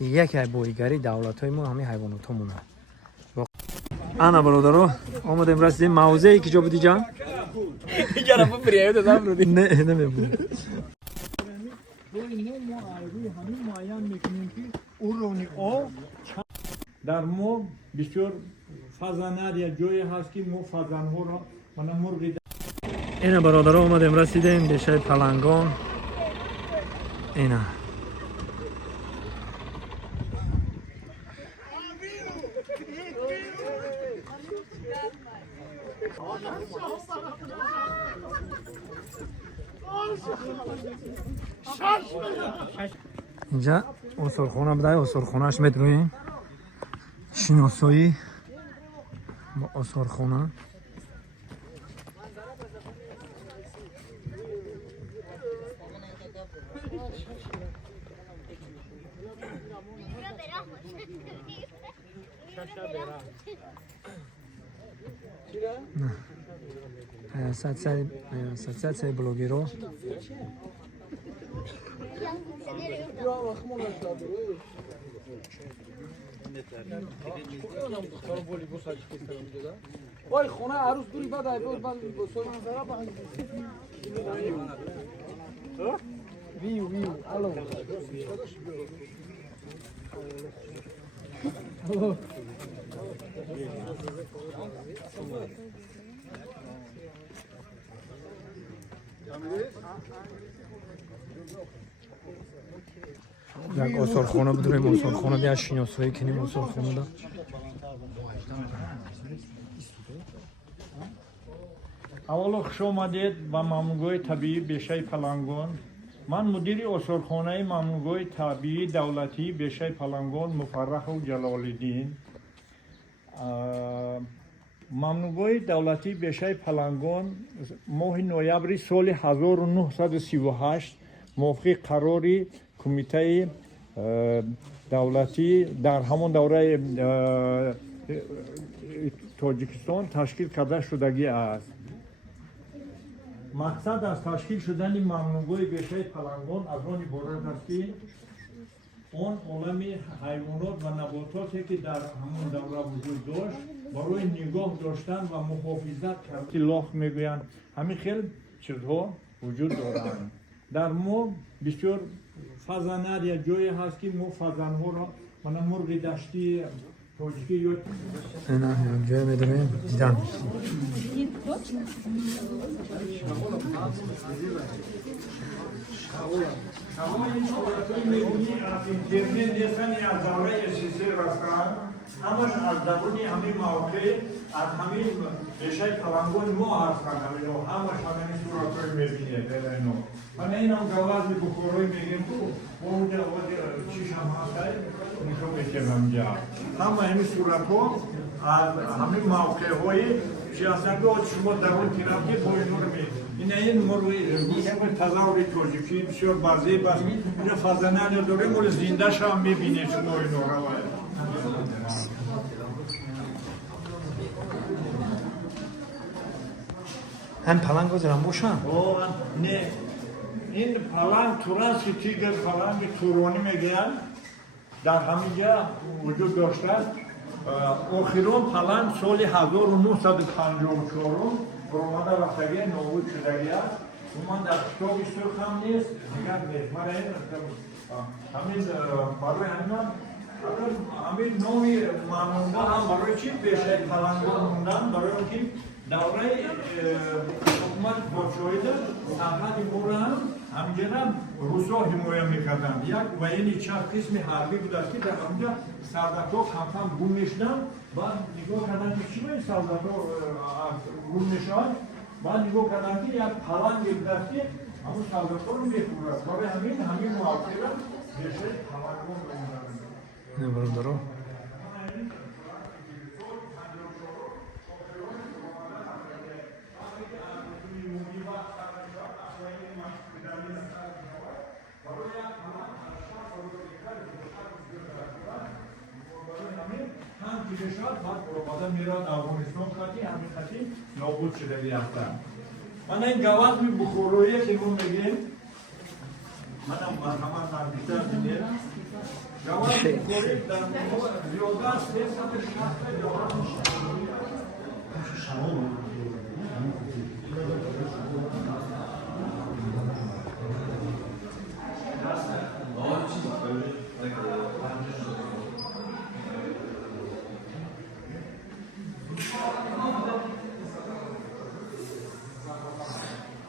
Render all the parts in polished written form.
یکی از بویگری دولت‌های ما همین حیواناتمونه. انا برادرو آمدیم رسیدیم موضعی که جا بودی جان؟ گرم پریایو دادم رو دی. نه نمیبود. در ما بسیار فزانه یا جایی هست که ما فزانه ها را من مرغی اینا برادر آمدیم رسیدیم بیشه پلنگان. اینا اینجا آثارخانه بوده، آثارخانهش میدرویم شناسایی با آثارخانه. Ассоциация блогеров. وای خونه عروس دوری بعد ایبور بعد بسوی ویو الو یک آثارخانه بدونیم آثارخانه دیگه شناسایی کنیم آثارخانه دا. اولا خوش آمدید به مامنگوی طبیعی بیشه پلنگان. من مدیر آثارخانه مامنگوی طبیعی دولتی بیشه پلنگان مفرح و جلال الدین. مامنگوی دولتی بیشه پلنگان ماه نوامبر سال 1938 موافق قراری کمیته دولتی در همون دوره تاجیکستان تشکیل کرده شدگی است. مقصد از تشکیل شدن مامنگوی بیشه پلنگان از آن عبارت است که آن عالم حیوانات و نباتاتی که در همون دوره وجود داشت برای نگاه داشتن و محافظت کردن لاخ میگویند همین خیلی چیزها وجود دارند. در ما بسیار فزانه یا جایی هست که ما فزانه ها را من مرغ دشتی تاجیکی یا اینا جای میدونیم دیدن. تمام این صورت‌های می‌بینی از اینترنت نیستن یا از دوره SSR هستن. همش از درون همین موقع از همین بیشه پلنگان ما هستن همش همین صورت‌های می‌بینید اینو. من اینم گواز بخوری میگم تو اونجا چیش هم هست نشون می‌کنم جا. همه این صورت‌ها از همین موقع‌های چی هستن که شما درون تیرافتی باید می‌بینید. این مروی تظاهری تاجیکی بسیار بازی بس اینجا فزانه نداریم ولی زنده شما می‌بینید شما اینو رو. هم پلنگ گذارم باشن؟ نه این پلنگ تورانسی تیگر پلنگ تورانی میگن در همینجا وجود داشته. آخرون پلنگ سال 1954 برآمده رفتگی نابود شدگی است. من در کتاب سرخ هم نیست دیگر نیست. همین برای همین نوعی ماننده هم برای چی بیشه پلنگان موندن برای اینکه دوره حکومت بادشاهی سرحد ما را همینجا روسا حمایت میکردند. یک و این چند قسم حربی بود است که در همینجا سردارها کم کم گم میشدند. بعد نگاه کردند که چی باید سردارها گم میشد. بعد نگاه کردند که یک پلنگ بود است که همون سردارها رو میخورد. برای همین موقع را بیشه پلنگان موندند. نه برادرها میراد افغانستان خطی همین خطی نابود شده بیافتن. من این گواز می بخورویه که ما میگیم منم مرحمت بیشتر دیدیم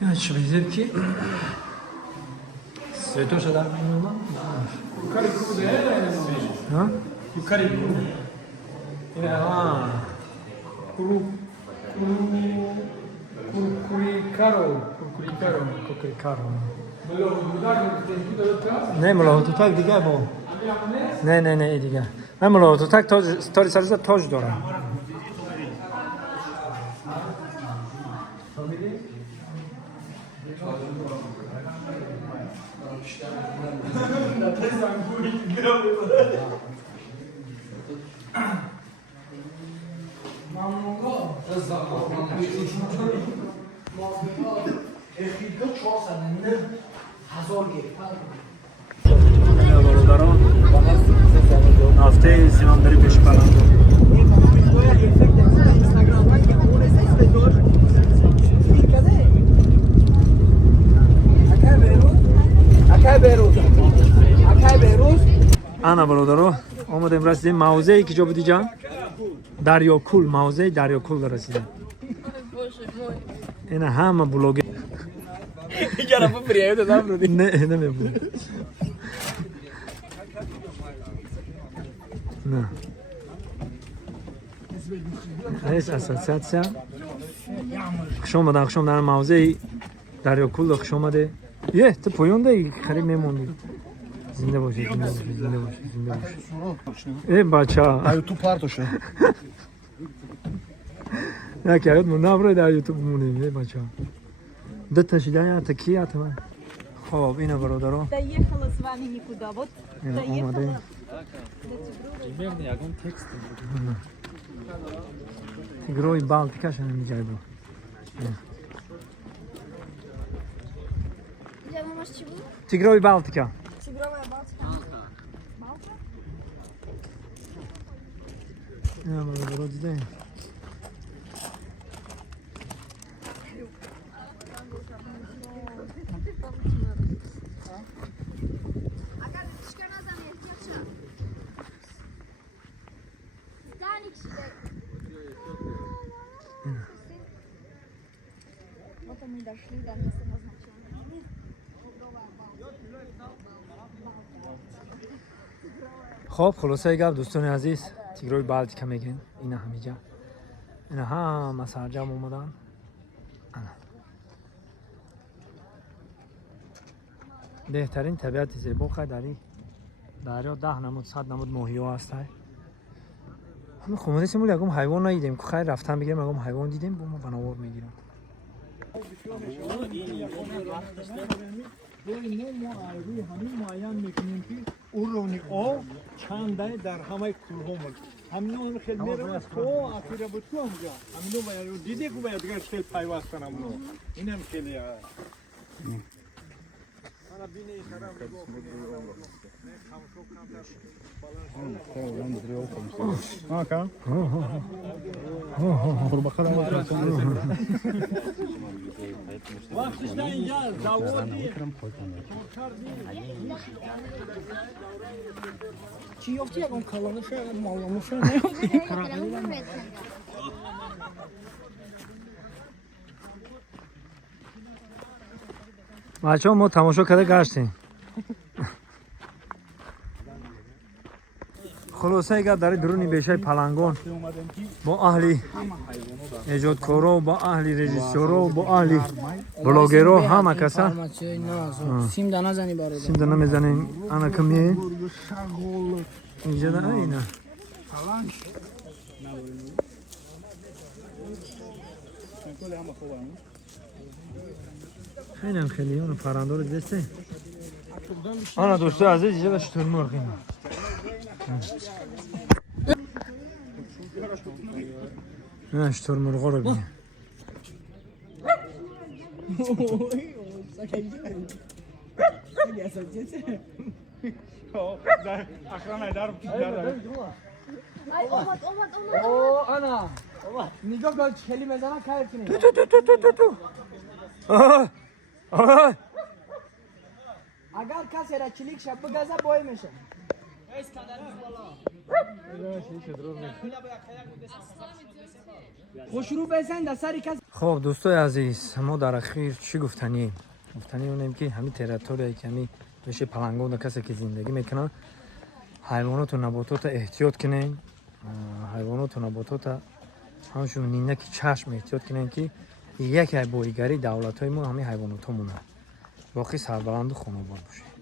Yani şu bilir ki Sveto şadar bilmiyorum Yukarı grubu değil mi? ha? Yukarı grubu. Ha. Kurkurikaro. Kukrikaro. Bello, guardate, sentito detto? Ne molo tutak دیگه bu. Ne دیگه. من مولو tutak toj story sarıza toj دارم. برادران هفته سینانداری پیش پرنده انا برادرو آمدیم رسیدیم موضعی که جا بودی جان دریاکول موضع دریاکول رسیدیم این همه بلوگ Era pro Priego, tá, Bruno? نه نمیبود نه رئیس اساسیاسیا خوش آمده خوش آمده موضع دریاکول خوش آمده یه تو پویونده خیلی میموندی زنده باشی زنده باشی زنده باشی زنده باشی ای بچه А YouTube партоша. نه که یاد مونده برای در یوتیوب مونیم ای بچه ده تشیدن یا تکیه حتما خب اینه برادران Доехала с вами никуда. Вот اینه доехала. آمده تیگروی بالتیکاش هم میجای برو Я думаю, с чего? تیگروی بالتیکا Тигровая Балтика. Балка? اینه برادران دیده Вот мы дошли до места назначения. خب خلاصه گفت دوستان عزیز تیگروی بالتیکا میگن اینه همیجا اینه همه سرجم اومدن بهترین طبیعت زیبا داری دریا 10 نمود 100 نمود ماهیا هست همه خموده سیمول یکم حیوان ندیدیم که خیر رفتن بگیرم یکم حیوان دیدیم با ما بناور میگیرم روی همین معین میکنیم که اون رونی آب چنده در همه کلهم همینو خیلی میرم تو آخیره بود تو همجا همینو باید دیدی که باید دیگر خیلی پیوست کنم نو اینم خیلی انا بینی خرم ها کام قربا خرم وقتش نه اینجا زاودی چی یافتی یکم کلانشه مالاموشه نه بچه ها ما تماشا کرده گشتیم خلاصه اگر در درونی بیشه پلنگان با اهلی ایجادکارا با اهلی رژیسورا با اهلی بلاگرها همه کسا سیم دانه زنی برای سیم دانه میزنیم انا کمیه اینجا نه اینه خیلی هم خیلی اون پرنده رو دسته آنا دوستو عزیز اینجا دا شتر مرغ اینه نه شتر مرغا رو بینه Охрана дар. Ay olmaz. Oo ana. Nigah gol çeli mezana kayıtını. Aha! Aha! Agar kas era çilik şapı gaza boy meşe. خوشرو بزن در سری کس خب دوستای عزیز ما در اخیر چی گفتنیم اونیم که همین تریتوریایی که همین بشه پلنگان و کسی که زندگی میکنن حیوانات و نباتات احتیاط کنین حیوانات و نباتات همشون نینک چشم احتیاط کنین که یکی بویگری دولت های ما همین حیوانات ها مونه باقی سربلند و خانوار باشه